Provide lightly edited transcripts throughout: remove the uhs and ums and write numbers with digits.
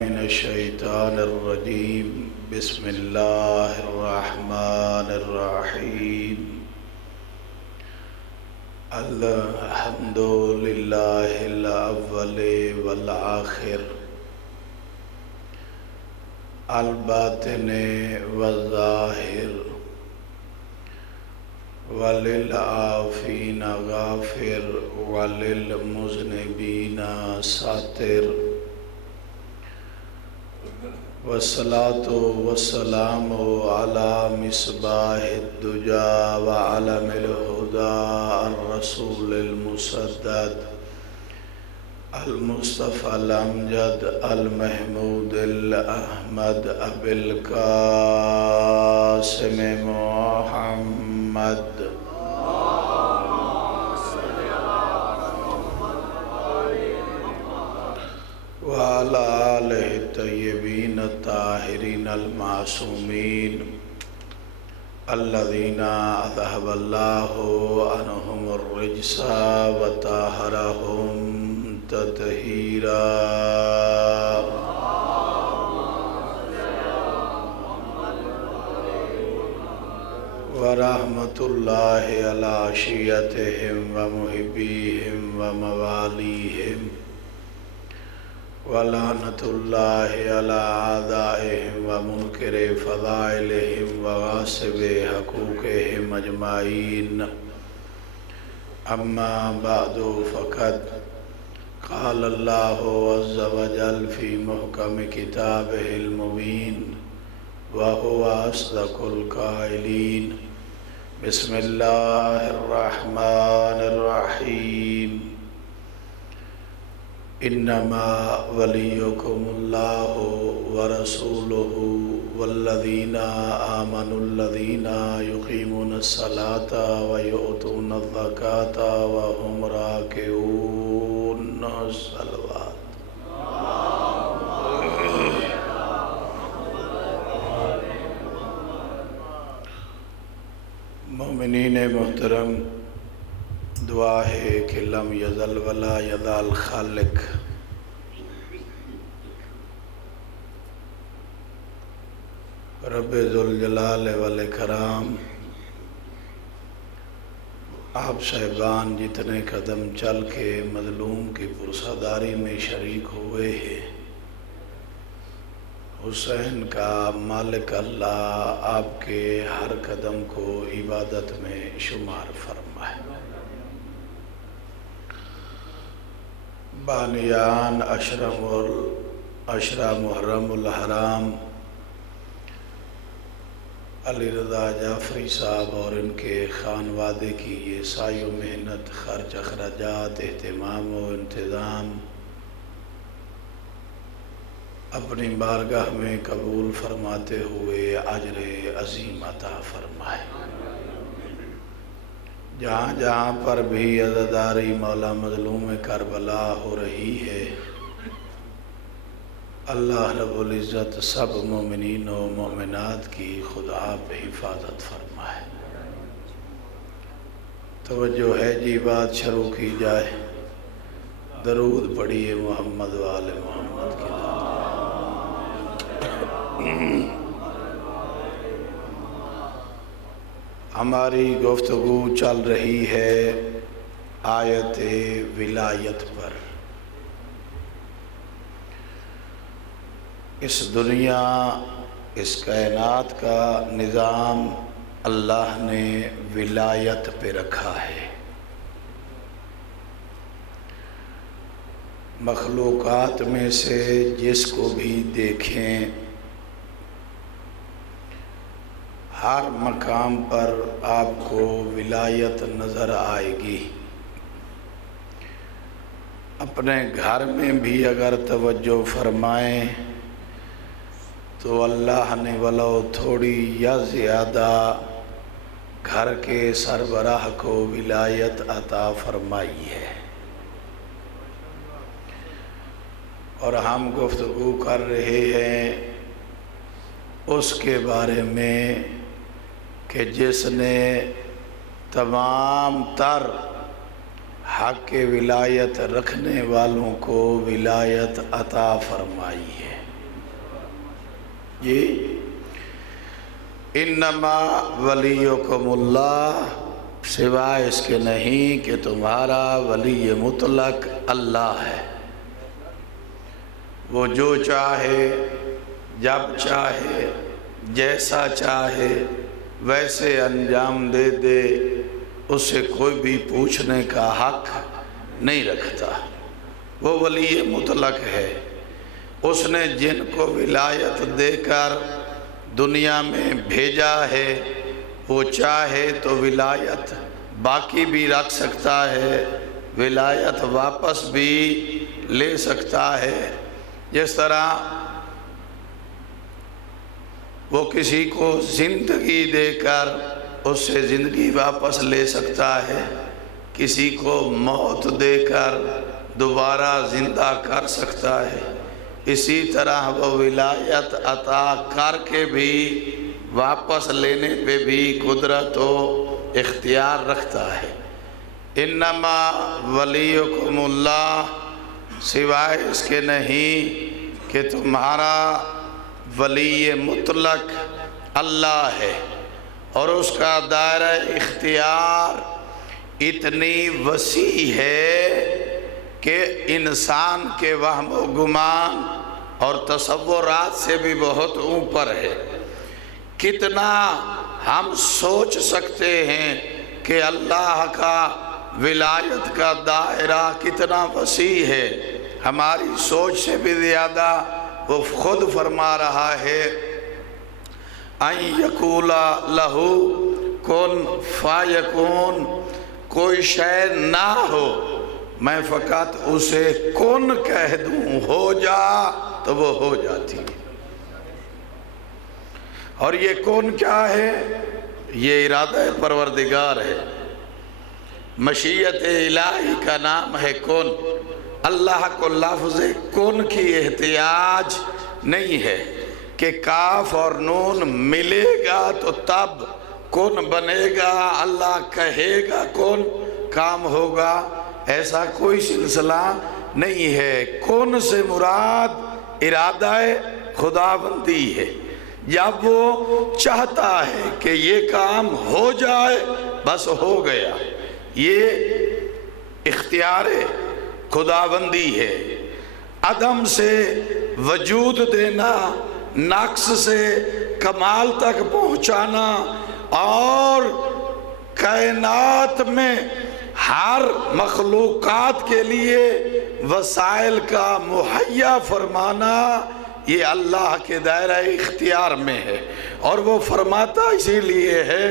من الشیطان الرجیم بسم اللہ الرحمن الرحیم الحمد للہ الاول والآخر الباطن والظاہر وللعافین غافر وللمذنبین ساتر والصلاة والسلام على مصباح الدجى وعلم الهدى الرسول المسدد المصطفى الأمجد المحمود الأحمد أبي القاسم محمد وعلى آله الطيبين الطاهرين المعصومين الذين أذهب الله عنهم الرجس وطهرهم تطهيرا ورحمة الله على عشيتهم ومحبيهم ومواليهم ولعنة الله على أعدائهم ومنكر فضائلهم وغاصب حقوقهم أجمعين أما بعد فقد قال الله عز وجل في محكم كتابه المبين وهو أصدق القائلين بسم الله الرحمن الرحيم انما وليكم الله ورسوله والذين آمنوا الذين يقيمون الصلاة ويؤتون الزكاة وهم راكعون الصلوات مومنین محترم، دعا ہے کہ لم یزل ولا یزال خالق رب ذوالجلال والاکرام آپ صاحبان جتنے قدم چل کے مظلوم کی پرساداری میں شریک ہوئے ہیں، حسین کا مالک اللہ آپ کے ہر قدم کو عبادت میں شمار فرمائے۔ بانیان عشرہ محرم الحرام علی رضا جعفری صاحب اور ان کے خانوادے کی یہ سعی و محنت، خرچ، اخراجات، اہتمام و انتظام اپنی بارگاہ میں قبول فرماتے ہوئے اجر عظیم عطا فرمائے۔ جہاں جہاں پر بھی عزاداری مولا مظلوم کربلا ہو رہی ہے، اللہ رب العزت سب مومنین و مومنات کی خدا آپ حفاظت فرمائے۔ توجہ ہے جی، بات شروع کی جائے۔ درود پڑھیے محمد وآل محمد کی نام۔ ہماری گفتگو چل رہی ہے آیت ولایت پر۔ اس دنیا، اس کائنات کا نظام اللہ نے ولایت پہ رکھا ہے۔ مخلوقات میں سے جس کو بھی دیکھیں، ہر مقام پر آپ کو ولایت نظر آئے گی۔ اپنے گھر میں بھی اگر توجہ فرمائیں تو اللہ نے ولو تھوڑی یا زیادہ گھر کے سربراہ کو ولایت عطا فرمائی ہے۔ اور ہم گفتگو کر رہے ہیں اس کے بارے میں کہ جس نے تمام تر حق ولایت رکھنے والوں کو ولایت عطا فرمائی ہے۔ جی انما ولیکم اللہ، سوائے اس کے نہیں کہ تمہارا ولی مطلق اللہ ہے۔ وہ جو چاہے جب چاہے جیسا چاہے ویسے انجام دے دے، اس سے کوئی بھی پوچھنے کا حق نہیں رکھتا۔ وہ ولی مطلق ہے۔ اس نے جن کو ولایت دے کر دنیا میں بھیجا ہے، وہ چاہے تو ولایت باقی بھی رکھ سکتا ہے، ولایت واپس بھی لے سکتا ہے۔ جس طرح وہ کسی کو زندگی دے کر اس سے زندگی واپس لے سکتا ہے، کسی کو موت دے کر دوبارہ زندہ کر سکتا ہے، اسی طرح وہ ولایت عطا کر کے بھی واپس لینے پہ بھی قدرت و اختیار رکھتا ہے۔ انما ولیکم اللہ، سوائے اس کے نہیں کہ تمہارا ولی مطلق اللہ ہے، اور اس کا دائرہ اختیار اتنی وسیع ہے کہ انسان کے وہم و گمان اور تصورات سے بھی بہت اوپر ہے۔ کتنا ہم سوچ سکتے ہیں کہ اللہ کا ولایت کا دائرہ کتنا وسیع ہے، ہماری سوچ سے بھی زیادہ وہ خود فرما رہا ہے ان یقول لہ کن فیکون، کوئی شے نہ ہو میں فقط اسے کن کہہ دوں، ہو جا تو وہ ہو جاتی ہے۔ اور یہ کن کیا ہے؟ یہ ارادہ پروردگار ہے، مشیت الہی کا نام ہے کن۔ اللہ کو لفظ کن کی احتیاج نہیں ہے کہ کاف اور نون ملے گا تو تب کن بنے گا، اللہ کہے گا کن کام ہوگا، ایسا کوئی سلسلہ نہیں ہے۔ کن سے مراد ارادہ خداوندی ہے، جب وہ چاہتا ہے کہ یہ کام ہو جائے بس ہو گیا، یہ اختیار خداوندی ہے۔ عدم سے وجود دینا، نقص سے کمال تک پہنچانا، اور کائنات میں ہر مخلوقات کے لیے وسائل کا مہیا فرمانا، یہ اللہ کے دائرہ اختیار میں ہے۔ اور وہ فرماتا اسی لیے ہے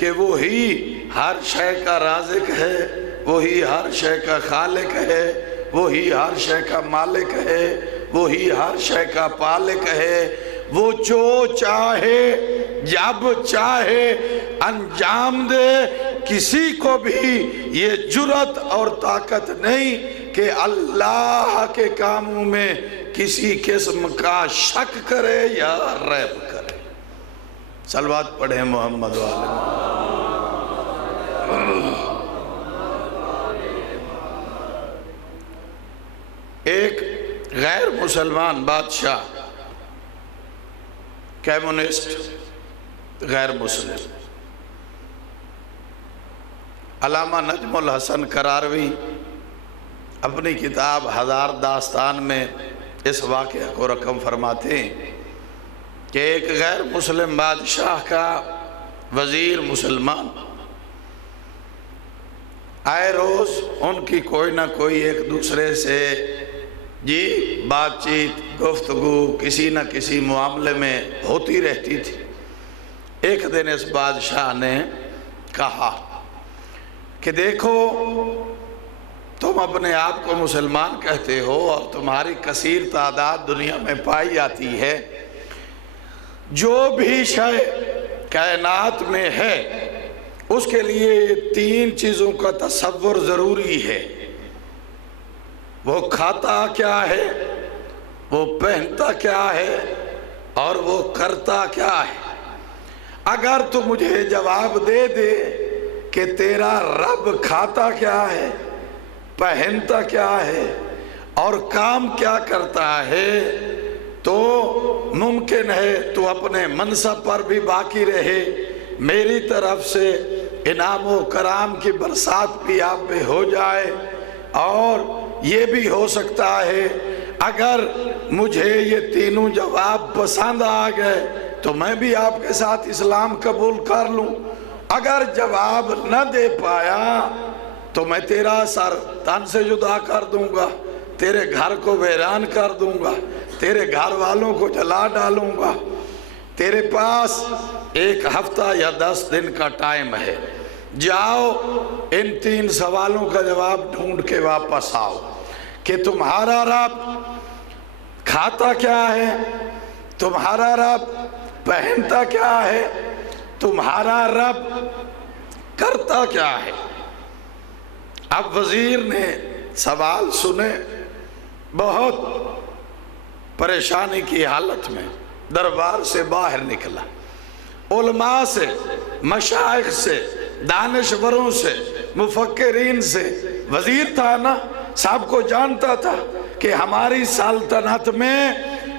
کہ وہی ہر شے کا رازق ہے، وہی ہر شے کا خالق ہے، وہی ہر شے کا مالک ہے، وہی ہر شے کا پالک ہے۔ وہ جو چاہے جب چاہے انجام دے، کسی کو بھی یہ جرات اور طاقت نہیں کہ اللہ کے کاموں میں کسی قسم کا شک کرے یا ریب کرے۔ صلوات پڑھیں محمد والے۔ ایک غیر مسلمان بادشاہ، کمیونسٹ، غیر مسلم، علامہ نجم الحسن قراروی اپنی کتاب ہزار داستان میں اس واقعہ کو رقم فرماتے ہیں کہ ایک غیر مسلم بادشاہ کا وزیر مسلمان آئے روز ان کی کوئی نہ کوئی ایک دوسرے سے بات چیت گفتگو کسی نہ کسی معاملے میں ہوتی رہتی تھی۔ ایک دن اس بادشاہ نے کہا کہ دیکھو، تم اپنے آپ کو مسلمان کہتے ہو اور تمہاری کثیر تعداد دنیا میں پائی جاتی ہے، جو بھی شے کائنات میں ہے اس کے لیے یہ تین چیزوں کا تصور ضروری ہے۔ وہ کھاتا کیا ہے، وہ پہنتا کیا ہے، اور وہ کرتا کیا ہے۔ اگر تو مجھے جواب دے دے کہ تیرا رب کھاتا کیا ہے، پہنتا کیا ہے اور کام کیا کرتا ہے، تو ممکن ہے تو اپنے منصب پر بھی باقی رہے، میری طرف سے انعام و کرام کی برسات بھی آپ پہ ہو جائے، اور یہ بھی ہو سکتا ہے اگر مجھے یہ تینوں جواب پسند آ گئے تو میں بھی آپ کے ساتھ اسلام قبول کر لوں، اگر جواب نہ دے پایا تو میں تیرا سر تن سے جدا کر دوں گا، تیرے گھر کو ویران کر دوں گا، تیرے گھر والوں کو جلا ڈالوں گا۔ تیرے پاس 1 ہفتہ یا 10 دن کا ٹائم ہے، جاؤ ان 3 سوالوں کا جواب ڈھونڈ کے واپس آؤ کہ تمہارا رب کھاتا کیا ہے، تمہارا رب پہنتا کیا ہے، تمہارا رب کرتا کیا ہے۔ اب وزیر نے سوال سنے، بہت پریشانی کی حالت میں دربار سے باہر نکلا، علماء سے، مشائخ سے، دانشوروں سے، مفکرین سے، وزیر تھا نا، سب کو جانتا تھا کہ ہماری سلطنت میں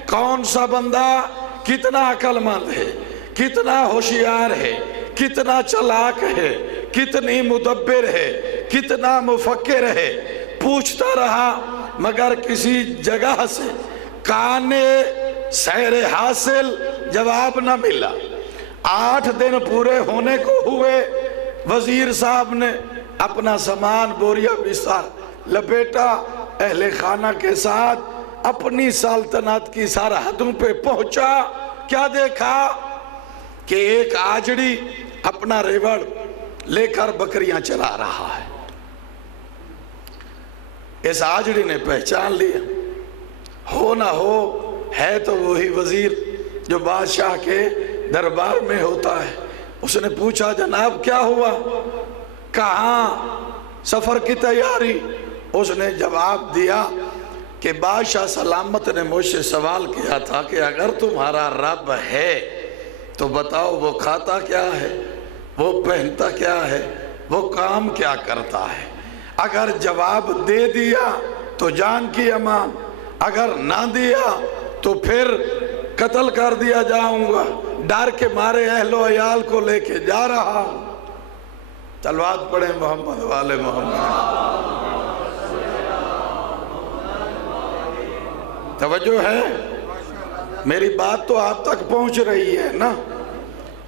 کون سا بندہ کتنا عقل مند ہے، کتنا ہوشیار ہے، کتنا چلاک ہے، کتنی مدبر ہے، کتنا مفکر ہے۔ پوچھتا رہا مگر کسی جگہ سے کانے سیر حاصل جواب نہ ملا۔ 8 دن پورے ہونے کو ہوئے، وزیر صاحب نے اپنا سامان بوریا بستر لپیٹا، اہل خانہ کے ساتھ اپنی سلطنت کی سرحدوں پہ پہنچا۔ کیا دیکھا کہ ایک آجڑی اپنا ریوڑ لے کر بکریاں چلا رہا ہے۔ اس آجڑی نے پہچان لیا، ہو نہ ہو ہے تو وہی وزیر جو بادشاہ کے دربار میں ہوتا ہے۔ اس نے پوچھا جناب کیا ہوا، کہاں سفر کی تیاری؟ اس نے جواب دیا کہ بادشاہ سلامت نے مجھ سے سوال کیا تھا کہ اگر تمہارا رب ہے تو بتاؤ وہ کھاتا کیا ہے، وہ پہنتا کیا ہے، وہ کام کیا کرتا ہے۔ اگر جواب دے دیا تو جان کی امان، اگر نہ دیا تو پھر قتل کر دیا جاؤں گا، ڈر کے مارے اہل و عیال کو لے کے جا رہا ہوں۔ تلوات پڑھیں محمد والے محمد۔ توجہ ہے، میری بات تو آپ تک پہنچ رہی ہے نا؟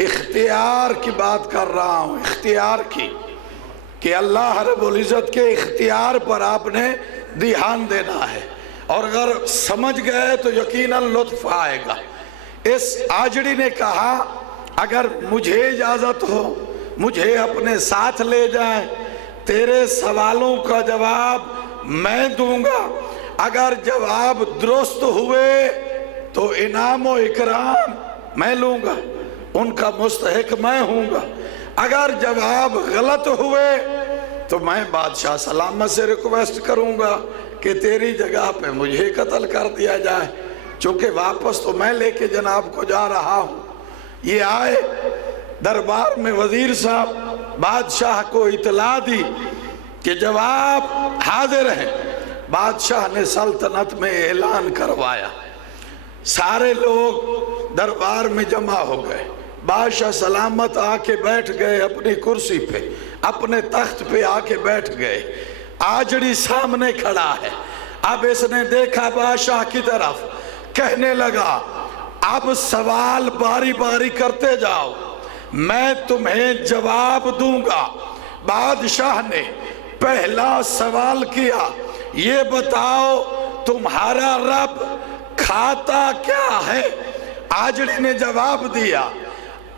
اختیار کی بات کر رہا ہوں، اختیار کی، کہ اللہ رب العزت کے اختیار پر آپ نے دھیان دینا ہے، اور اگر سمجھ گئے تو یقیناً لطف آئے گا۔ اس آجڑی نے کہا اگر مجھے اجازت ہو مجھے اپنے ساتھ لے جائیں، تیرے سوالوں کا جواب میں دوں گا، اگر جواب درست ہوئے تو انعام و اکرام میں لوں گا، ان کا مستحق میں ہوں گا، اگر جواب غلط ہوئے تو میں بادشاہ سلامت سے ریکویسٹ کروں گا کہ تیری جگہ پہ مجھے قتل کر دیا جائے، چونکہ واپس تو میں لے کے جناب کو جا رہا ہوں۔ یہ آئے دربار میں، وزیر صاحب بادشاہ کو اطلاع دی کہ جواب حاضر ہیں۔ بادشاہ نے سلطنت میں اعلان کروایا، سارے لوگ دربار میں جمع ہو گئے، بادشاہ سلامت آ کے بیٹھ گئے اپنی کرسی پہ، اپنے تخت پہ آ کے بیٹھ گئے، آجڑی سامنے کھڑا ہے۔ اب اس نے دیکھا بادشاہ کی طرف، کہنے لگا اب سوال باری باری کرتے جاؤ، میں تمہیں جواب دوں گا۔ بادشاہ نے پہلا سوال کیا، یہ بتاؤ تمہارا رب کھاتا کیا ہے؟ آجڑی نے جواب دیا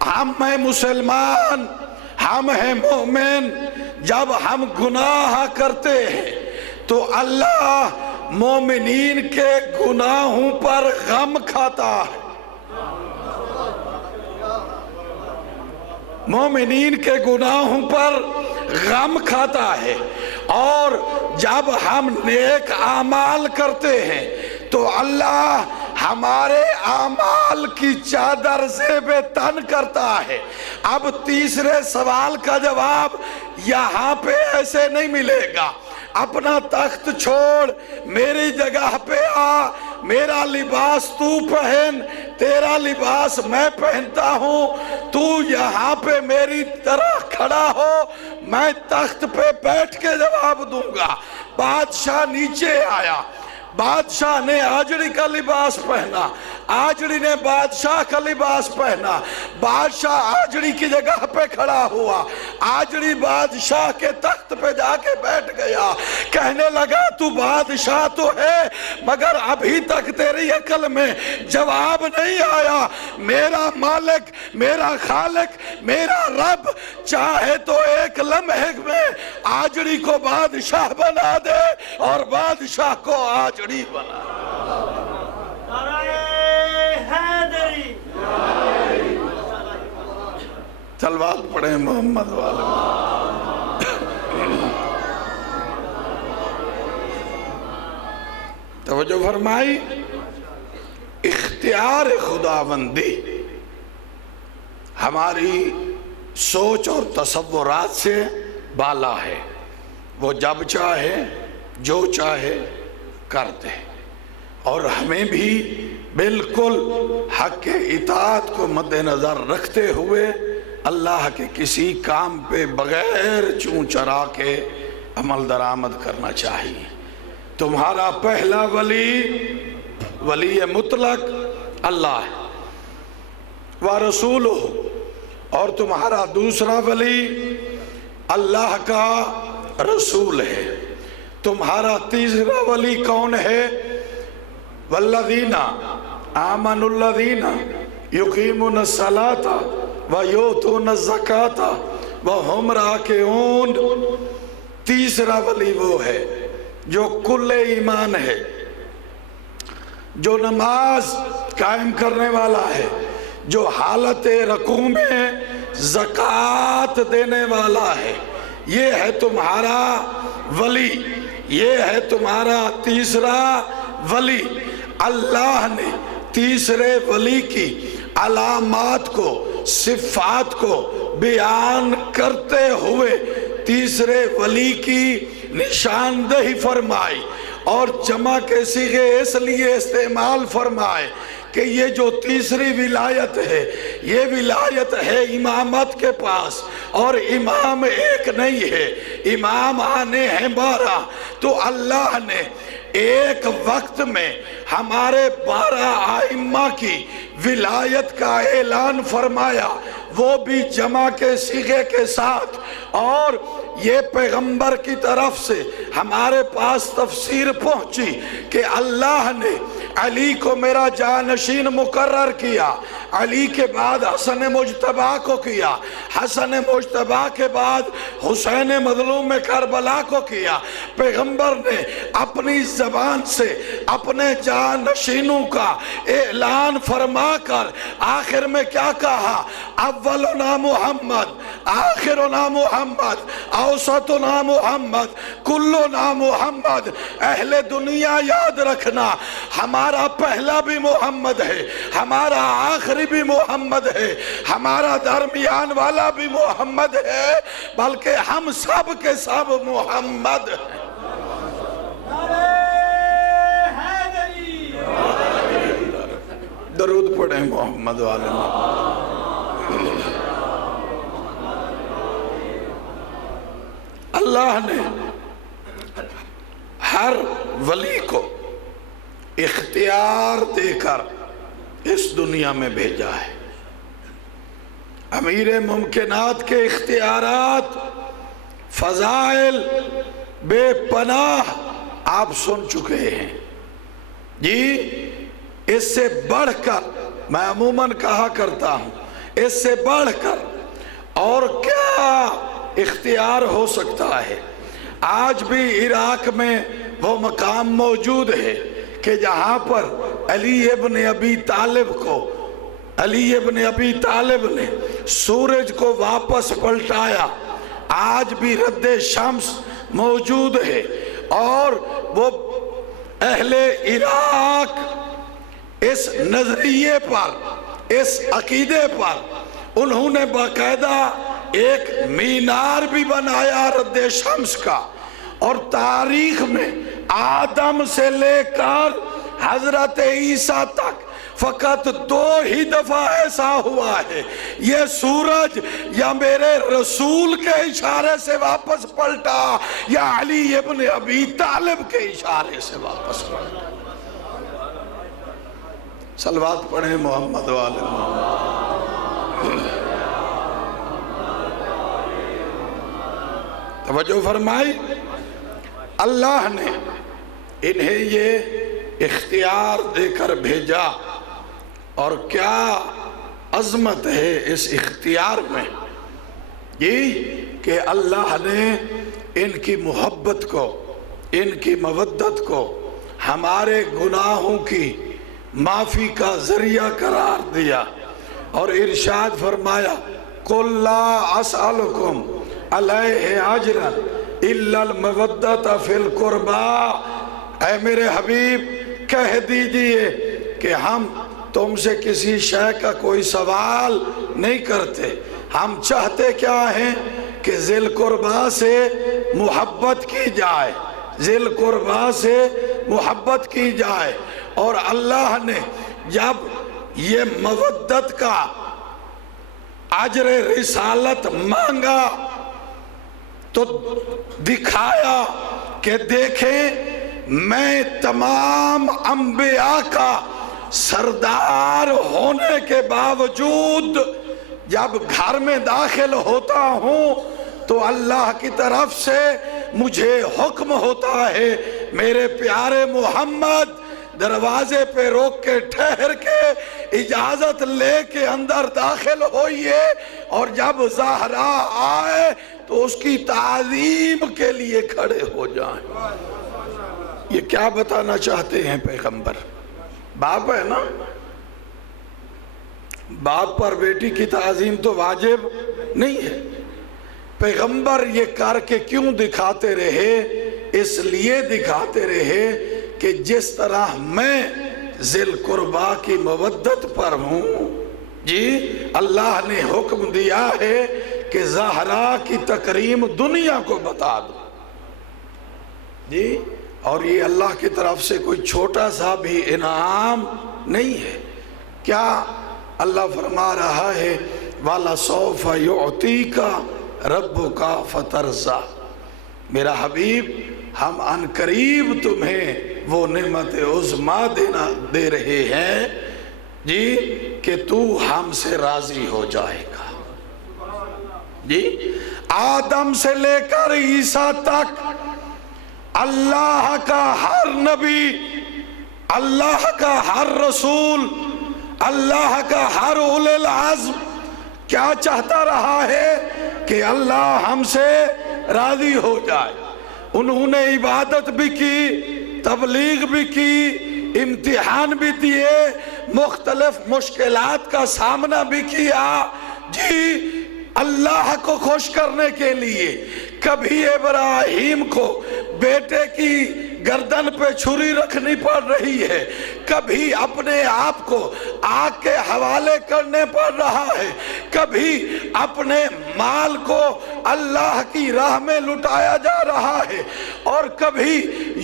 ہم ہیں مسلمان، ہم ہیں مومن، جب ہم گناہ کرتے ہیں تو اللہ مومنین کے گناہوں پر غم کھاتا ہے، مومنین کے گناہوں پر غم کھاتا ہے، اور جب ہم نیک اعمال کرتے ہیں تو اللہ ہمارے اعمال کی چادر زیب تن کرتا ہے۔ اب تیسرے سوال کا جواب یہاں پہ ایسے نہیں ملے گا، اپنا تخت چھوڑ میری جگہ پہ آ، میرا لباس تو پہن، تیرا لباس میں پہنتا ہوں، تو یہاں پہ میری طرح کھڑا ہو، میں تخت پہ بیٹھ کے جواب دوں گا۔ بادشاہ نیچے آیا، بادشاہ نے آجڑی کا لباس پہنا، آجڑی نے بادشاہ کا لباس پہنا، بادشاہ آجڑی کی جگہ پہ کھڑا ہوا، آجڑی بادشاہ کے تخت پہ جا کے بیٹھ گیا، کہنے لگا تو بادشاہ تو ہے مگر ابھی تک تیری عقل میں جواب نہیں آیا۔ میرا مالک، میرا خالق، میرا رب چاہے تو ایک لمحے میں آجڑی کو بادشاہ بنا دے اور بادشاہ کو آجڑی بنا دے۔ تلوات پڑھیں محمد والے۔ توجہ فرمائی، اختیار خداوندی ہماری سوچ اور تصورات سے بالا ہے، وہ جب چاہے جو چاہے کر دے، اور ہمیں بھی بالکل حق کے اطاعت کو مد نظر رکھتے ہوئے اللہ کے کسی کام پہ بغیر چون چرا کے عمل درآمد کرنا چاہیے۔ تمہارا پہلا ولی مطلق اللہ ہے ورسولہ، اور تمہارا دوسرا ولی اللہ کا رسول ہے۔ تمہارا تیسرا ولی کون ہے؟ والذین آمنوا الذین یقیمون الصلاۃ ویؤتون الزکاۃ وہم راکعون۔ تیسرا ولی وہ ہے جو کل ایمان ہے، جو نماز قائم کرنے والا ہے، جو حالت رکوع میں زکوٰۃ دینے والا ہے۔ یہ ہے تمہارا ولی، یہ ہے تمہارا تیسرا ولی۔ اللہ نے تیسرے ولی کی علامات کو، صفات کو بیان کرتے ہوئے تیسرے ولی کی نشاندہی فرمائی، اور جمع کے صیغے اس لیے استعمال فرمائے کہ یہ جو تیسری ولایت ہے، یہ ولایت ہے امامت کے پاس، اور امام ایک نہیں ہے، امام آنے ہیں 12۔ تو اللہ نے ایک وقت میں ہمارے 12 ائمہ کی ولایت کا اعلان فرمایا، وہ بھی جمع کے صیغے کے ساتھ، اور یہ پیغمبر کی طرف سے ہمارے پاس تفسیر پہنچی کہ اللہ نے علی کو میرا جانشین مقرر کیا، علی کے بعد حسن مجتبیٰ کو کیا، حسن مجتبیٰ کے بعد حسین مظلوم کربلا کو کیا۔ پیغمبر نے اپنی زبان سے اپنے جانشینوں کا اعلان فرما کر آخر میں کیا کہا؟ اولنا محمد، آخرنا محمد، اوسطنا محمد، کلنا محمد۔ اہل دنیا یاد رکھنا، ہمارا پہلا بھی محمد ہے، ہمارا آخری بھی محمد ہے، ہمارا درمیان والا بھی محمد ہے، بلکہ ہم سب کے سب محمد ہیں۔ درود پڑھیں محمد والے محمد۔ اللہ نے ہر ولی کو اختیار دے کر اس دنیا میں بھیجا ہے۔ امیر ممکنات کے اختیارات، فضائل بے پناہ آپ سن چکے ہیں جی۔ اس سے بڑھ کر، میں عموماً کہا کرتا ہوں، اس سے بڑھ کر اور کیا اختیار ہو سکتا ہے؟ آج بھی عراق میں وہ مقام موجود ہے کہ جہاں پر علی ابن ابی طالب کو، علی ابن ابی طالب نے سورج کو واپس پلٹایا، آج بھی رد شمس موجود ہے، اور وہ اہل عراق اس نظریے پر، اس عقیدے پر انہوں نے باقاعدہ ایک مینار بھی بنایا رد شمس کا، اور تاریخ میں آدم سے لے کر حضرت عیسیٰ تک فقط 2 ہی دفعہ ایسا ہوا ہے یہ سورج یا میرے رسول کے اشارے سے واپس پلٹا یا علی ابن ابی طالب کے اشارے سے واپس پلٹا. صلوات پڑھیں محمد والے محمد. توجہ فرمائی. اللہ نے انہیں یہ اختیار دے کر بھیجا اور کیا عظمت ہے اس اختیار میں یہ کہ اللہ نے ان کی محبت کو ان کی مودت کو ہمارے گناہوں کی معافی کا ذریعہ قرار دیا اور ارشاد فرمایا قُلْ لَا أَسْأَلُكُمْ عَلَيْهِ أَجْرًا إِلَّا الْمَوَدَّةَ فِي الْقُرْبَى. اے میرے حبیب کہہ دیجئے کہ ہم تم سے کسی شے کا کوئی سوال نہیں کرتے. ہم چاہتے کیا ہیں کہ ذی القربیٰ سے محبت کی جائے ذی القربیٰ سے محبت کی جائے. اور اللہ نے جب یہ مودت کا اجر رسالت مانگا تو دکھایا کہ دیکھیں میں تمام انبیاء کا سردار ہونے کے باوجود جب گھر میں داخل ہوتا ہوں تو اللہ کی طرف سے مجھے حکم ہوتا ہے میرے پیارے محمد دروازے پہ روک کے ٹھہر کے اجازت لے کے اندر داخل ہوئیے اور جب زہرا آئے تو اس کی تعظیم کے لیے کھڑے ہو جائیں. یہ کیا بتانا چاہتے ہیں پیغمبر؟ باپ ہے نا, باپ پر بیٹی کی تعظیم تو واجب نہیں ہے. پیغمبر یہ کر کے کیوں دکھاتے رہے؟ اس لیے دکھاتے رہے کہ جس طرح میں ذی القربیٰ کی مودت پر ہوں جی اللہ نے حکم دیا ہے کہ زہرا کی تکریم دنیا کو بتا دو جی. اور یہ اللہ کی طرف سے کوئی چھوٹا سا بھی انعام نہیں ہے. کیا اللہ فرما رہا ہے وَلَسَوْفَ يُعْطِيكَ رَبُّكَ فَتَرْضَىٰ. میرا حبیب ہم ان قریب تمہیں وہ نعمت عظمیٰ دے رہے ہیں جی کہ تو ہم سے راضی ہو جائے گا جی. آدم سے لے کر عیسیٰ تک اللہ کا ہر نبی اللہ کا ہر رسول اللہ کا ہر اولو العزم کیا چاہتا رہا ہے کہ اللہ ہم سے راضی ہو جائے. انہوں نے عبادت بھی کی تبلیغ بھی کی امتحان بھی دیے مختلف مشکلات کا سامنا بھی کیا جی اللہ کو خوش کرنے کے لیے. کبھی ابراہیم کو بیٹے کی گردن پہ چھری رکھنی پڑ رہی ہے کبھی اپنے آپ کو آگ کے حوالے کرنے پڑ رہا ہے کبھی اپنے مال کو اللہ کی راہ میں لٹایا جا رہا ہے اور کبھی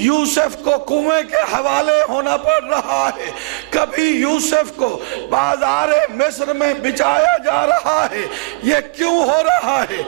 یوسف کو کنویں کے حوالے ہونا پڑ رہا ہے کبھی یوسف کو بازار مصر میں بچایا جا رہا ہے. یہ کیوں ہو رہا ہے؟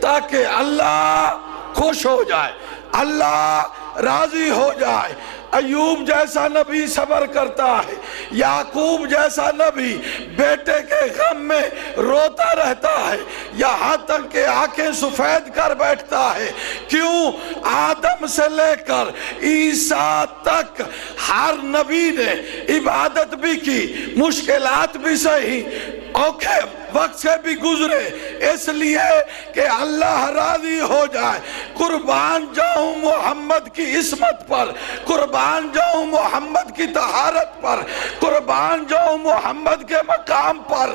تاکہ اللہ خوش ہو جائے اللہ راضی ہو جائے. ایوب جیسا نبی صبر کرتا ہے یعقوب جیسا نبی بیٹے کے غم میں روتا رہتا ہے یہاں تک کہ آنکھیں سفید کر بیٹھتا ہے. کیوں؟ آدم سے لے کر عیسیٰ تک ہر نبی نے عبادت بھی کی مشکلات بھی سہی اوکھے وقت سے بھی گزرے اس لیے کہ اللہ راضی ہو جائے. قربان جاؤں محمد کی عصمت پر قربان جاؤں محمد کی طہارت پر قربان جاؤں محمد کے مقام پر.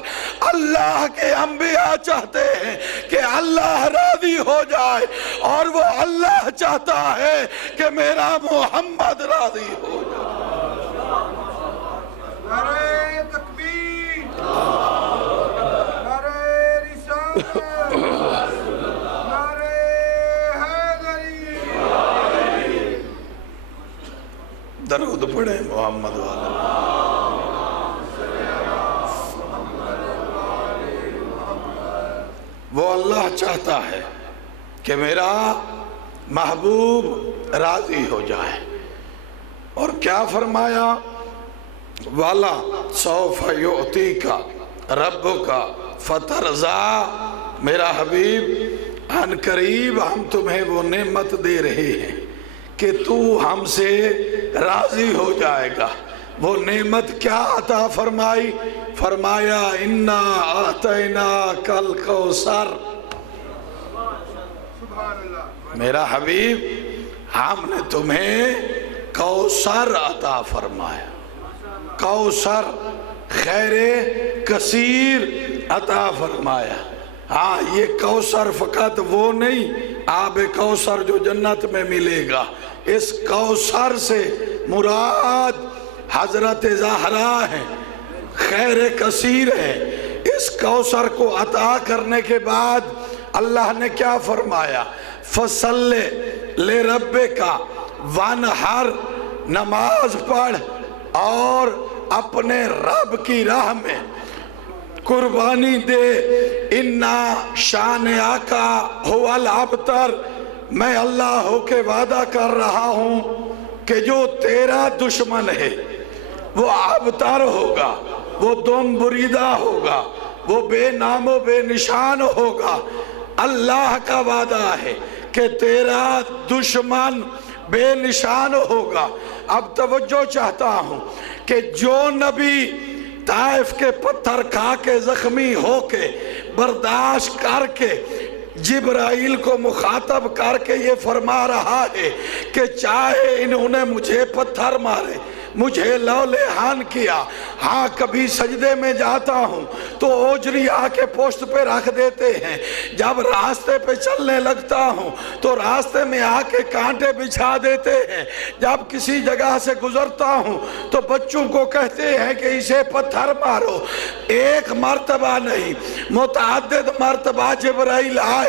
اللہ کے انبیاء چاہتے ہیں کہ اللہ راضی ہو جائے اور وہ اللہ چاہتا ہے کہ میرا محمد راضی ہو جائے. نعرہ تکبیر نعرہ رسالت نعرہ حیدری. درود پڑھیں محمد محمد وعلی وہ اللہ چاہتا ہے کہ میرا محبوب راضی ہو جائے، اور کیا فرمایا؟ والا سوف یعطیک ربک فترضی، میرا حبیب ان قریب ہم تمہیں وہ نعمت دے رہے ہیں کہ تو ہم سے راضی ہو جائے گا۔ وہ نعمت کیا عطا فرمائی؟ فرمایا انا اعطیناک الکوثر، میرا حبیب ہم نے تمہیں کوثر عطا فرمایا، کوثر خیر کثیر عطا فرمایا۔ ہاں یہ کوثر فقط وہ نہیں آب کوثر جو جنت میں ملے گا، اس کوثر سے مراد حضرت زہرا ہے، خیر کثیر ہے۔ اس کوثر کو عطا کرنے کے بعد اللہ نے کیا فرمایا؟ فصلی لربک وانحر، نماز پڑھ اور اپنے رب کی راہ میں قربانی دے۔ انا شانئک ھو الابتر، میں اللہ ہو کے وعدہ کر رہا ہوں کہ جو تیرا دشمن ہے وہ ابتر ہوگا، وہ دم بریدہ ہوگا، وہ بے نام و بے نشان ہوگا۔ اللہ کا وعدہ ہے کہ تیرا دشمن بے نشان ہوگا۔ اب توجہ چاہتا ہوں کہ جو نبی طائف کے پتھر کھا کے زخمی ہو کے برداشت کر کے جبرائیل کو مخاطب کر کے یہ فرما رہا ہے کہ چاہے انہوں نے مجھے پتھر مارے، مجھے لولہان کیا، ہاں کبھی سجدے میں جاتا ہوں تو اوجری آ کے پوشت پہ رکھ دیتے ہیں، جب راستے پہ چلنے لگتا ہوں تو راستے میں آ کے کانٹے بچھا دیتے ہیں، جب کسی جگہ سے گزرتا ہوں تو بچوں کو کہتے ہیں کہ اسے پتھر مارو۔ ایک مرتبہ نہیں متعدد مرتبہ جبرائیل آئے،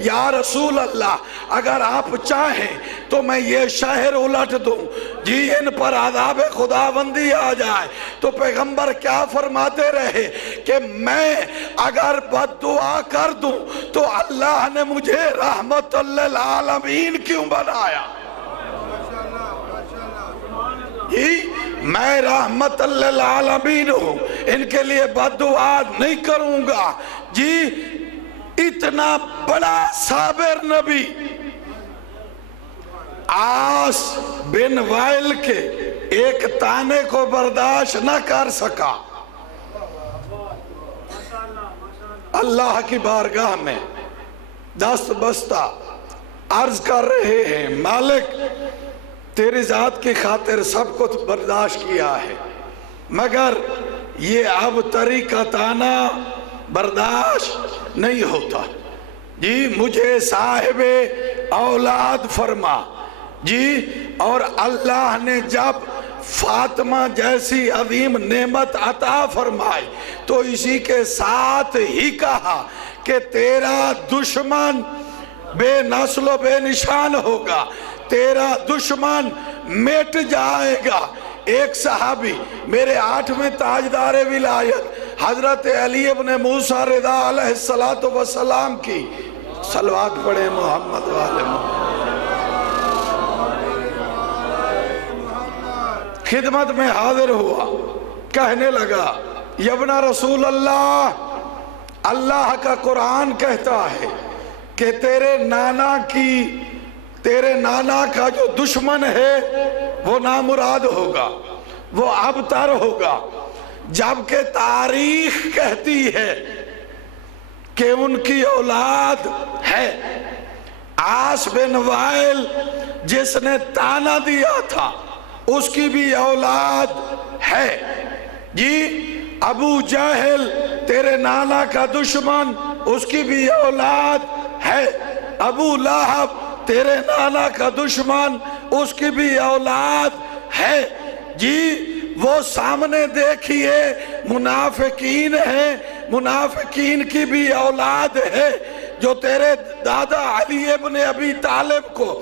یا رسول اللہ اگر آپ چاہیں تو میں یہ شہر الٹ دوں، جی ان پر عذاب خداوندی آ جائے، تو پیغمبر کیا فرماتے رہے کہ میں اگر بد دعا کر دوں تو اللہ نے مجھے رحمت للعالمین کیوں بنایا؟ میں رحمت للعالمین ہوں، ان کے لیے بد دعا نہیں کروں گا۔ جی اتنا بڑا صابر نبی عاص بن وائل کے ایک تانے کو برداشت نہ کر سکا، اللہ کی بارگاہ میں دست بستہ عرض کر رہے ہیں مالک تیری ذات کی خاطر سب کو برداشت کیا ہے، مگر یہ اب تری کا تانا برداشت نہیں ہوتا، جی مجھے صاحب اولاد فرما۔ جی اور اللہ نے جب فاطمہ جیسی عظیم نعمت عطا فرمائی تو اسی کے ساتھ ہی کہا کہ تیرا دشمن بے نسل و بے نشان ہوگا، تیرا دشمن مٹ جائے گا۔ ایک صحابی میرے 8ویں تاجدار ولایت حضرت علی ابن موسیٰ رضا علیہ السلام کی صلوات پڑھیں محمد والے محمد، خدمت میں حاضر ہوا، کہنے لگا یبن رسول اللہ، اللہ کا قرآن کہتا ہے کہ تیرے نانا کا جو دشمن ہے وہ نامراد ہوگا، وہ ابتر ہوگا، جبکہ تاریخ کہتی ہے کہ ان کی اولاد ہے۔ عاص بن وائل جس نے تانا دیا تھا اس کی بھی اولاد ہے۔ جی ابو جہل تیرے نانا کا دشمن، اس کی بھی اولاد ہے۔ ابو لہب تیرے نانا کا دشمن، اس کی بھی اولاد ہے۔ جی وہ سامنے دیکھیے منافقین ہیں، منافقین کی بھی اولاد ہے، جو تیرے دادا علی ابن ابی طالب کو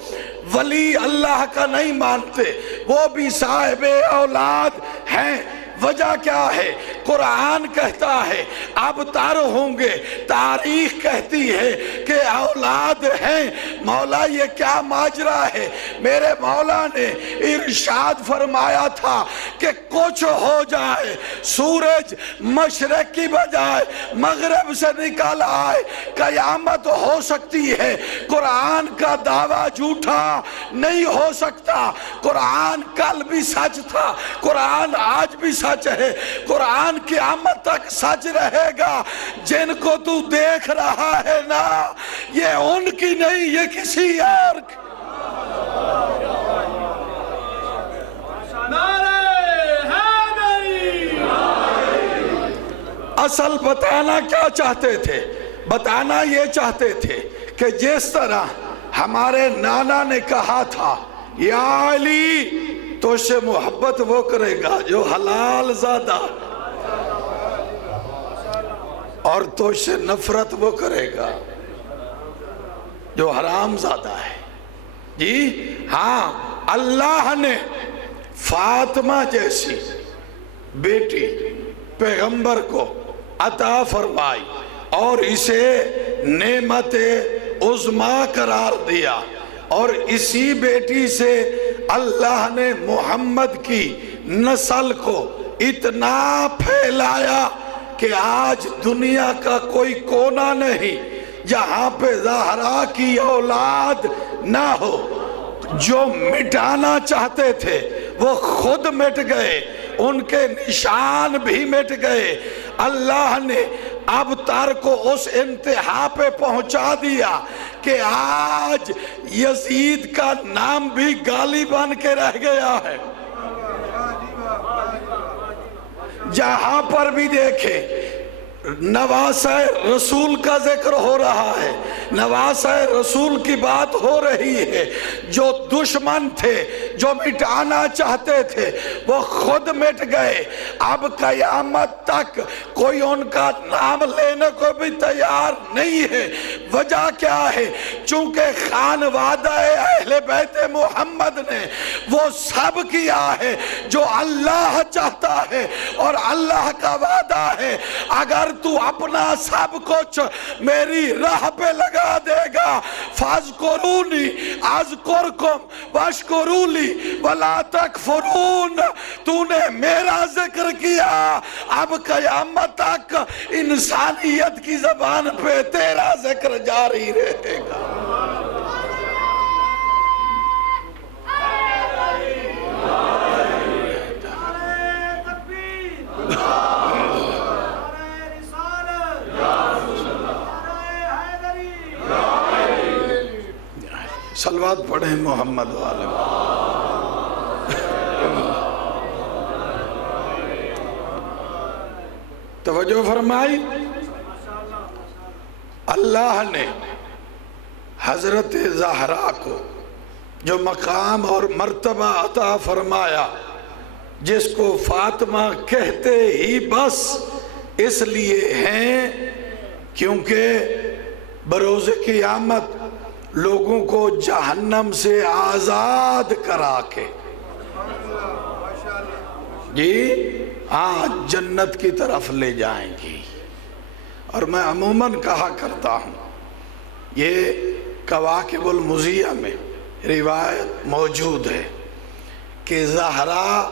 ولی اللہ کا نہیں مانتے، وہ بھی صاحب اولاد ہیں۔ وجہ کیا ہے؟ قرآن کہتا ہے اب تر ہوں گے، تاریخ کہتی ہے کہ اولاد ہیں۔ مولا یہ کیا ماجرا ہے؟ میرے مولا نے ارشاد فرمایا تھا کہ کچھ ہو جائے، سورج مشرق کی بجائے مغرب سے نکل آئے، قیامت ہو سکتی ہے۔ قرآن کا دعویٰ جھوٹا نہیں ہو سکتا۔ قرآن کل بھی سچ تھا، قرآن آج بھی سچ ہے، قرآن قیامت تک سچ رہے گا۔ جن کو تو دیکھ رہا ہے نا، یہ ان کی نہیں، یہ کسی اور کی۔ اصل بتانا کیا چاہتے تھے؟ بتانا یہ چاہتے تھے کہ جس طرح ہمارے نانا نے کہا تھا یا علی تو سے محبت وہ کرے گا جو حلال زادہ، اور تو سے نفرت وہ کرے گا جو حرام زادہ ہے۔ جی ہاں، اللہ نے فاطمہ جیسی بیٹی پیغمبر کو عطا فرمائی اور اسے نعمت عظمیٰ قرار دیا، اور اسی بیٹی سے اللہ نے محمد کی نسل کو اتنا پھیلایا کہ آج دنیا کا کوئی کونا نہیں جہاں پہ زہرا کی اولاد نہ ہو۔ جو مٹانا چاہتے تھے وہ خود مٹ گئے، ان کے نشان بھی مٹ گئے۔ اللہ نے اب تر کو اس انتہا پہ پہنچا دیا کہ آج یزید کا نام بھی گالی بن کے رہ گیا ہے۔ جہاں پر بھی دیکھیں نواسہ رسول کا ذکر ہو رہا ہے، نواسہ رسول کی بات ہو رہی ہے۔ جو دشمن تھے، جو مٹانا چاہتے تھے، وہ خود مٹ گئے۔ اب قیامت تک کوئی ان کا نام لینے کو بھی تیار نہیں ہے۔ وجہ کیا ہے؟ چونکہ خانوادہ اہل بیت محمد نے وہ سب کیا ہے جو اللہ چاہتا ہے اور اللہ کا وعدہ ہے۔ اگر تو اپنا سب کچھ میری راہ پہ لگا دے گا، فاذکرونی اذکرکم واشکروا ولا تکفرون، تو نے میرا ذکر کیا، اب قیامت تک انسانیت کی زبان پہ تیرا ذکر جاری رہے گا۔ صلوات پڑھیں محمد والے۔ توجہ فرمائی، اللہ نے حضرت زہرا کو جو مقام اور مرتبہ عطا فرمایا، جس کو فاطمہ کہتے ہی بس اس لیے ہیں کیونکہ بروز قیامت لوگوں کو جہنم سے آزاد کرا کے جی ہاں جنت کی طرف لے جائیں گی۔ اور میں عموماً کہا کرتا ہوں، یہ کواکب المضیہ میں روایت موجود ہے کہ زہرا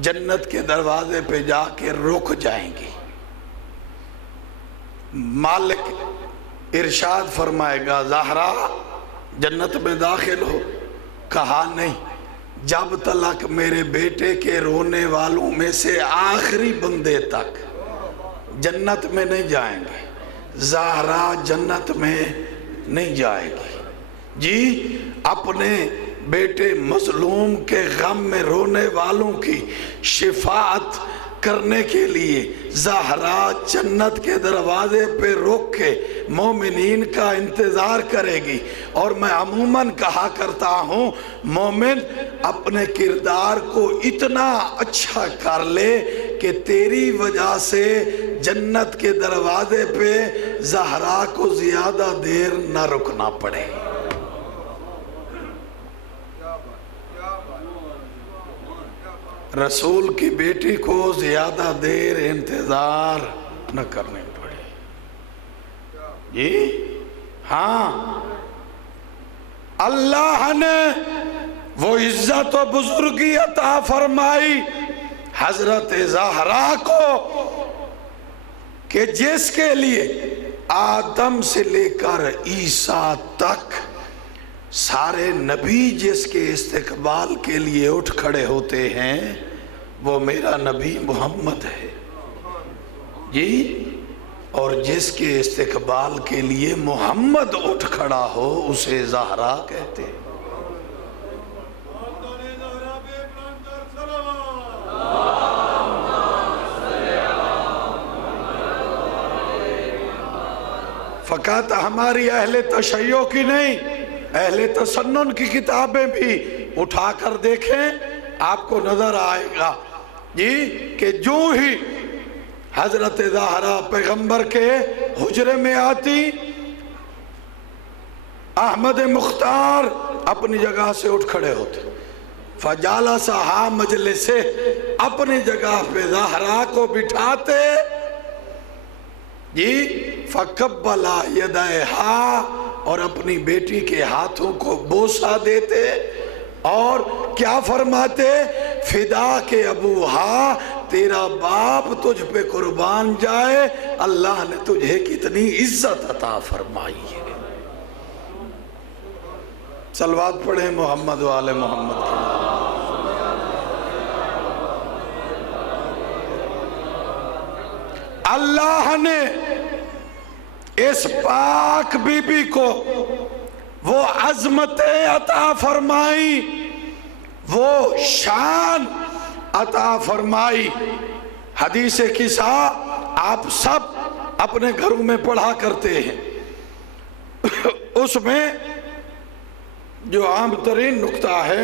جنت کے دروازے پہ جا کے رک جائیں گی۔ مالک ارشاد فرمائے گا زہرا جنت میں داخل ہو؟ کہا نہیں، جب تک میرے بیٹے کے رونے والوں میں سے آخری بندے تک جنت میں نہیں جائیں گے، زہرا جنت میں نہیں جائے گی۔ جی اپنے بیٹے مظلوم کے غم میں رونے والوں کی شفاعت کرنے کے لیے زہرا جنت کے دروازے پہ روک کے مومنین کا انتظار کرے گی۔ اور میں عموماً کہا کرتا ہوں مومن اپنے کردار کو اتنا اچھا کر لے کہ تیری وجہ سے جنت کے دروازے پہ زہرا کو زیادہ دیر نہ رکنا پڑے۔ رسول کی بیٹی کو زیادہ دیر انتظار نہ کرنے پڑے۔ جی ہاں، اللہ نے وہ عزت و بزرگی عطا فرمائی حضرت زہرا کو کہ جس کے لیے آدم سے لے کر عیسیٰ تک سارے نبی جس کے استقبال کے لیے اٹھ کھڑے ہوتے ہیں وہ میرا نبی محمد ہے جی، اور جس کے استقبال کے لیے محمد اٹھ کھڑا ہو اسے زہرا کہتے ہیں۔ فقط ہماری اہل تشیع کی نہیں، اہل تسنن کی کتابیں بھی اٹھا کر دیکھیں، آپ کو نظر آئے گا جی کہ جو ہی حضرت زہرا پیغمبر کے حجرے میں آتی، احمد مختار اپنی جگہ سے اٹھ کھڑے ہوتے، فجالسہا مجلسہ، اپنی جگہ پہ زہرا کو بٹھاتے جی، فقبلا یدیہا، اور اپنی بیٹی کے ہاتھوں کو بوسہ دیتے اور کیا فرماتے؟ فدا کے ابوہا، تیرا باپ تجھ پہ قربان جائے، اللہ نے تجھے کتنی عزت عطا فرمائی ہے۔ صلوات پڑھیں محمد و آل محمد کے۔ اللہ نے اس پاک بی بی کو وہ عظمت عطا فرمائی، وہ شان عطا فرمائی۔ حدیث قصہ آپ سب اپنے گھروں میں پڑھا کرتے ہیں، اس میں جو عام ترین نقطہ ہے